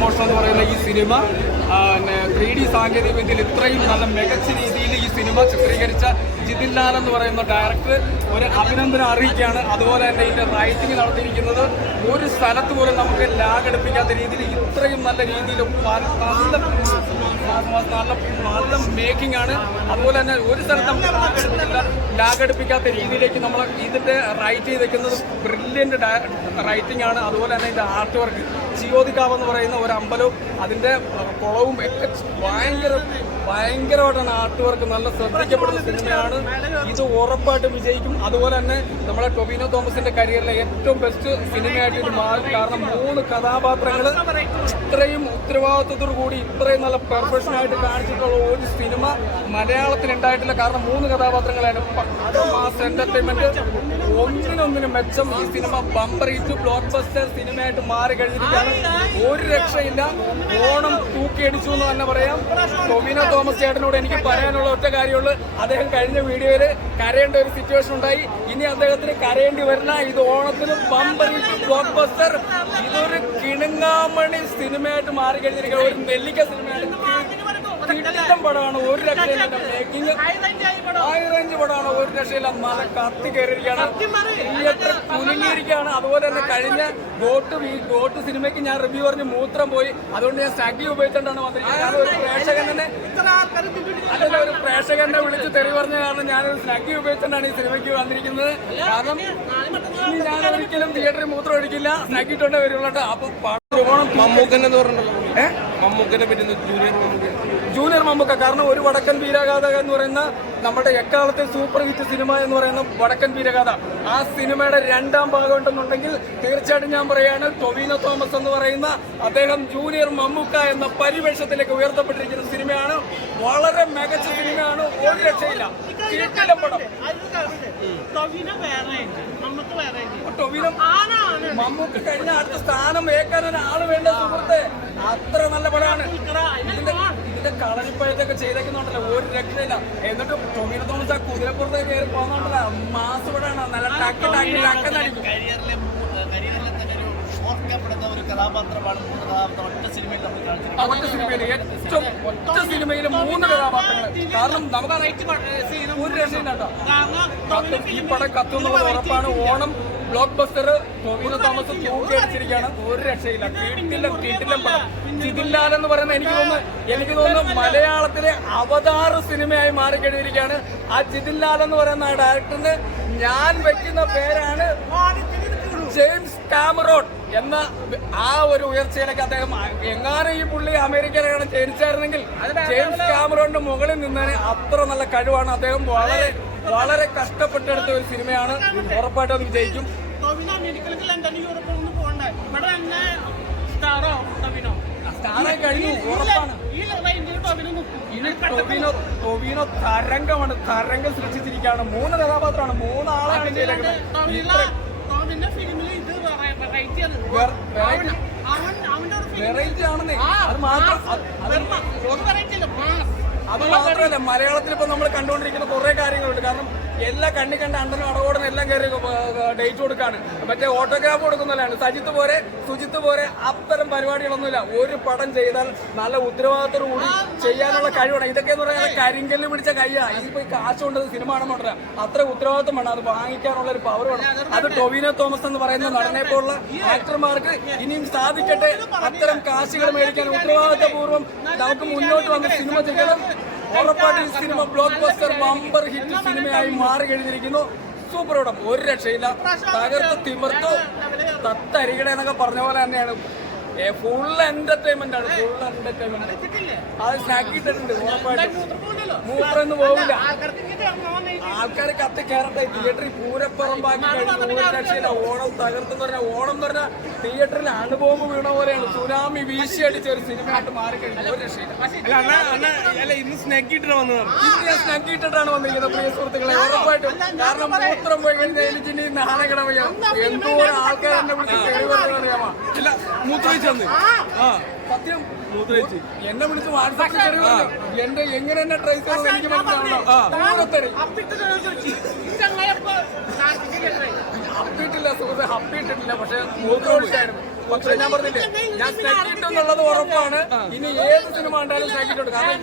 മോഷണം എന്ന് പറയുന്ന ഈ സിനിമ 3D സാങ്കേതിക വിദ്യയിൽ ഇത്രയും നല്ല മികച്ച രീതിയിൽ ഈ സിനിമ ചിത്രീകരിച്ച ജിതിൻ ലാൽ എന്ന് പറയുന്ന ഡയറക്ടർ ഒരു അഭിനന്ദനം അറിയിക്കുകയാണ്. അതുപോലെ തന്നെ ഇതിന്റെ റൈറ്റിംഗ് നടത്തിയിരിക്കുന്നത് ഒരു സ്ഥലത്ത് പോലും നമുക്ക് ലാഗ് എടുപ്പിക്കാത്ത രീതിയിൽ ഇത്രയും നല്ല രീതിയിൽ നല്ല മേക്കിംഗ് ആണ്. അതുപോലെ തന്നെ ഒരു സ്ഥലത്ത് നമുക്ക് ലാഗ് എടുപ്പിക്കാത്ത രീതിയിലേക്ക് നമ്മൾ ഇതിന്റെ റൈറ്റ് ചെയ്തേക്കുന്നത് ബ്രില്യന്റ് റൈറ്റിംഗ് ആണ്. അതുപോലെ തന്നെ ഇതിന്റെ ആർട്ട് വർക്ക് ചിയോദിക്കാവ് എന്ന് പറയുന്ന ഒരു അമ്പലവും അതിന്റെ കുളവും ഒക്കെ ഭയങ്കരമായിട്ടാണ് ആർട്ട് വർക്ക്. നല്ല ശ്രദ്ധിക്കപ്പെടുന്ന സിനിമയാണ് ഇത്. ഉറപ്പായിട്ടും വിജയിക്കും. അതുപോലെ തന്നെ നമ്മളെ ടൊവിനോ തോമസിന്റെ കരിയറിലെ ഏറ്റവും ബെസ്റ്റ് സിനിമയായിട്ട് ഇത് മാറും. കാരണം 3 കഥാപാത്രങ്ങൾ ഇത്രയും ഉത്തരവാദിത്വത്തോടു കൂടി ഇത്രയും നല്ല പെർഫെക്ഷൻ ആയിട്ട് കാണിച്ചിട്ടുള്ള ഒരു സിനിമ മലയാളത്തിൽ ഉണ്ടായിട്ടില്ല. കാരണം 3 കഥാപാത്രങ്ങളാണ്. മാസ് എന്റർടൈൻമെന്റ് ഒന്നിനൊന്നിനും മെച്ചം. ഈ cinema bumper hit block buster സിനിമയായിട്ട് മാറി കഴിഞ്ഞിരിക്കുകയാണ്. ഒരു രക്ഷയില്ല. ഓണം തൂക്കിയടിച്ചു എന്ന് തന്നെ പറയാം. ടൊവിനോ തോമസ് ചേട്ടനോട് എനിക്ക് പറയാനുള്ള ഒറ്റ കാര്യമുള്ളൂ, അദ്ദേഹം കഴിഞ്ഞ വീഡിയോയിൽ കരയേണ്ട ഒരു സിറ്റുവേഷൻ ഉണ്ടായി. ഇനി അദ്ദേഹത്തിന് കരയേണ്ടി വരില്ല. ഇത് ഓണത്തിന് ബമ്പർ ഹിറ്റ് ബ്ലോക്ക് ബസ്റ്റർ. ഇതൊരു കിണുങ്ങാമണി സിനിമയായിട്ട് മാറി കഴിഞ്ഞിരിക്കുക. ഒരു നെല്ലിക്ക സിനിമയാണ്. കിടിലം പടമാണ്. ഒരു രക്ഷയില്ല. മേക്കിംഗ് ഹൈ റേഞ്ച് പടമാണ്. ഒരു രക്ഷയില്ല. നല്ല കത്തി കയറിയിരിക്കുകയാണ്. തിയേറ്റർ കുലുങ്ങിയിരിക്കുകയാണ്. അതുപോലെ തന്നെ കഴിഞ്ഞ ഗോട്ട് സിനിമയ്ക്ക് ഞാൻ റിവ്യൂ പറഞ്ഞ് മൂത്രം പോയി. അതുകൊണ്ട് ഞാൻ സ്നഗ്ഗി ഉപയോഗിച്ചിട്ടാണ് വന്നിരിക്കുന്നത്. ഞാൻ ഒരു പ്രേക്ഷകനെ വിളിച്ച് തെറി പറഞ്ഞ കാരണം ഞാനൊരു സ്നഗ്ഗി ഉപയോഗിച്ചിട്ടാണ് ഈ സിനിമയ്ക്ക് വന്നിരിക്കുന്നത്. കാരണം ഞാൻ ഒരിക്കലും തിയേറ്ററിൽ മൂത്രം ഒഴിക്കില്ല. സ്നഗ്ഗി ഇട്ടോണ്ടേ വരുള്ളൂ. അപ്പൊ മമ്മൂക്കൻ എന്ന് പറഞ്ഞിട്ടുണ്ടല്ലോ, മമ്മൂക്കനെ പറ്റുന്ന ജൂനിയർ മമ്മൂക്ക. കാരണം ഒരു വടക്കൻ വീരഗാഥ എന്ന് പറയുന്ന നമ്മുടെ എക്കാലത്തെ സൂപ്പർ ഹിറ്റ് സിനിമ എന്ന് പറയുന്ന വടക്കൻ വീരഗാഥ, ആ സിനിമയുടെ 2ാം ഭാഗം ഉണ്ടെന്നുണ്ടെങ്കിൽ തീർച്ചയായിട്ടും ഞാൻ പറയുകയാണ് ടൊവിനോ തോമസ് എന്ന് പറയുന്ന അദ്ദേഹം ജൂനിയർ മമ്മൂക്ക എന്ന പരിവേഷത്തിലേക്ക് ഉയർത്തപ്പെട്ടിരിക്കുന്ന സിനിമയാണ്. വളരെ മികച്ച സിനിമയാണ്. ഒരു രക്ഷയില്ല. പടം. ടൊവിനോ മമ്മൂക്ക കഴിഞ്ഞ അടുത്ത സ്ഥാനം ഏക്കാൻ ഒരാള് വേണ്ട സുഹൃത്തെ. അത്ര നല്ല പടമാണ്. ഇതിന്റെ കളരിപ്പഴത്തൊക്കെ ചെയ്തേക്കുന്നുണ്ടല്ലോ, ഒരു രക്ഷയില്ല. എന്നിട്ട് ടൊവിനോ തോമസ് ആ കുതിരപ്പുറത്തേക്ക് കയറി പോകുന്നുണ്ടല്ലോ, മാസ് പടമാണ്. നല്ല ടക്കടിക്കും. ഒറ്റ സിനിമയിൽ 3 കഥാപാത്രങ്ങൾ. കാരണം നമുക്ക് ഒരു രക്ഷയില്ല കേട്ടോ. ഈ പടം കത്തുന്നുള്ള ഉറപ്പാണ്. ഓണം ബ്ലോക്ക് ബസ്റ്റർ ടൊവിനോ തോമസ് തൂക്കിയടിച്ചിരിക്കുകയാണ്. ഒരു രക്ഷയില്ല. കിടിലം പടം. ജിതിൻ ലാൽ എന്ന് പറയുന്നത് എനിക്ക് തോന്നുന്നു മലയാളത്തിലെ അവതാർ സിനിമയായി മാറിക്കഴിഞ്ഞിരിക്കുകയാണ്. ആ ജിതിൻ ലാൽ എന്ന് പറയുന്ന ആ ഡയറക്ടറിന് ഞാൻ വെക്കുന്ന പേരാണ് ജെയിംസ് കാമറോൺ എന്ന ആ ഒരു ഉയർച്ചയിലേക്ക് അദ്ദേഹം എങ്ങാനും ഈ പുള്ളി അമേരിക്കയിലാണ് ജനിച്ചായിരുന്നെങ്കിൽ ജെയിംസ് കാമറോണിന്റെ മുകളിൽ നിന്നാണ്. അത്ര നല്ല കഴിവാണ് അദ്ദേഹം. വളരെ കഷ്ടപ്പെട്ടെടുത്ത ഒരു സിനിമയാണ്. ഉറപ്പായിട്ടും അത് വിജയിക്കും. സ്റ്റാറായി കഴിഞ്ഞു, ഉറപ്പാണ്. ടൊവിനോ തരംഗം സൃഷ്ടിച്ചിരിക്കുകയാണ്. 3 കഥാപാത്രമാണ്. 3 ആളാണ് ചെയ്തേക്കുന്നത്. വെറൈറ്റി ആണെന്നേ. അത് മാത്രമല്ല, മലയാളത്തിൽ ഇപ്പൊ നമ്മൾ കണ്ടുകൊണ്ടിരിക്കുന്ന കുറെ കാര്യങ്ങളുണ്ട്. കാരണം എല്ലാ കണ്ണി കണ്ട അണ്ടനും അടകോടനും എല്ലാം കയറി ഡേറ്റ് കൊടുക്കാണ്. മറ്റേ ഓട്ടോഗ്രാഫ് കൊടുക്കുന്നതാണ്. സുജിത്ത് പോലെ അത്തരം പരിപാടികളൊന്നുമില്ല. ഒരു പടം ചെയ്താൽ നല്ല ഉത്തരവാദിത്തോടു കൂടി ചെയ്യാനുള്ള കഴിവാണ്. ഇതൊക്കെ എന്ന് പറഞ്ഞാൽ കരിങ്കല്ല് പിടിച്ച കയ്യാ. ഇതിപ്പോ കാശ് കൊണ്ട് സിനിമ ആണെന്നുണ്ടാ അത്ര ഉത്തരവാദിത്വം വേണം. അത് വാങ്ങിക്കാനുള്ള ഒരു പവർ വേണം. അത് ടൊവിനോ തോമസ് എന്ന് പറയുന്ന നടനെ പോലുള്ള ആക്ടർമാർക്ക് ഇനിയും സാധിക്കട്ടെ. അത്തരം കാശുകൾ മേടിക്കാൻ ഉത്തരവാദിത്തപൂർവ്വം നമുക്ക് മുന്നോട്ട് വന്ന് സിനിമ ചെയ്യണം. ഉറപ്പായിട്ട് ഈ cinema blockbuster bumper hit സിനിമയായി മാറി കഴിഞ്ഞിരിക്കുന്നു. സൂപ്പർ പടം. ഒരു രക്ഷയില്ല. തകർത്ത് തിമിർത്തു തത്തരികട എന്നൊക്കെ പറഞ്ഞ പോലെ തന്നെയാണ്. ഫുൾ എന്റർടൈൻമെന്റ് ആണ്. അത് സ്നാക്ക് ഇട്ടിട്ടുണ്ട്. ഉറപ്പായിട്ടും മൂത്രമൊന്നും പോകില്ല. ആൾക്കാർ കത്തി കയറട്ടെ. തിയേറ്ററിൽ പൂരപ്പറമ്പാക്കി കഴിഞ്ഞു. ഒരു രക്ഷയില്ല. ഓണം തകർത്തെന്ന് പറഞ്ഞാൽ ഓണം എന്ന് പറഞ്ഞാൽ തിയേറ്ററിൽ അണുബോംബ് വീണ പോലെയാണ്. സുനാമി വീശിയടിച്ച ഒരു സിനിമയായിട്ട് മാറിക്കഴിഞ്ഞു. ഒരു രക്ഷയില്ല. ഇന്ന് സ്നഗ്ഗിട്ടാണ് വന്നിരിക്കുന്നത് പ്രിയ സുഹൃത്തുക്കളെ. ഉറപ്പായിട്ടും. കാരണം മൂത്രം പോയി കഴിഞ്ഞാൽ എനിക്ക് ഇനി നാണകട വയ്യ. എന്തോരം ആൾക്കാർ എന്നെ വിളിച്ച് തെളിവെന്ന് അറിയാമോ? ഇല്ല, മൂത്രയിച്ചു സത്യം മൂത്രയിച്ച് എന്നെ വിളിച്ച് വാട്സാപ്പിൽ തെളിവ്. എന്റെ എങ്ങനെ എന്നെ ട്രേസ് ചെയ്ത് എനിക്ക് മനസ്സിലാണല്ലോ. അപ്പിട്ടില്ല സുഹൃത്തെ, അപ്പിട്ടിട്ടില്ല. പക്ഷെ മൂത്രം ഒഴിച്ചായിരുന്നു. പക്ഷെ ഞാൻ പറഞ്ഞില്ലേ, ഞാൻ സ്നേഹിട്ടുണ്ടെന്നുള്ളത് ഉറപ്പാണ്. ഇനി ഏത് സിനിമ കണ്ടാലും സ്നേഹിട്ടുണ്ട്. കാരണം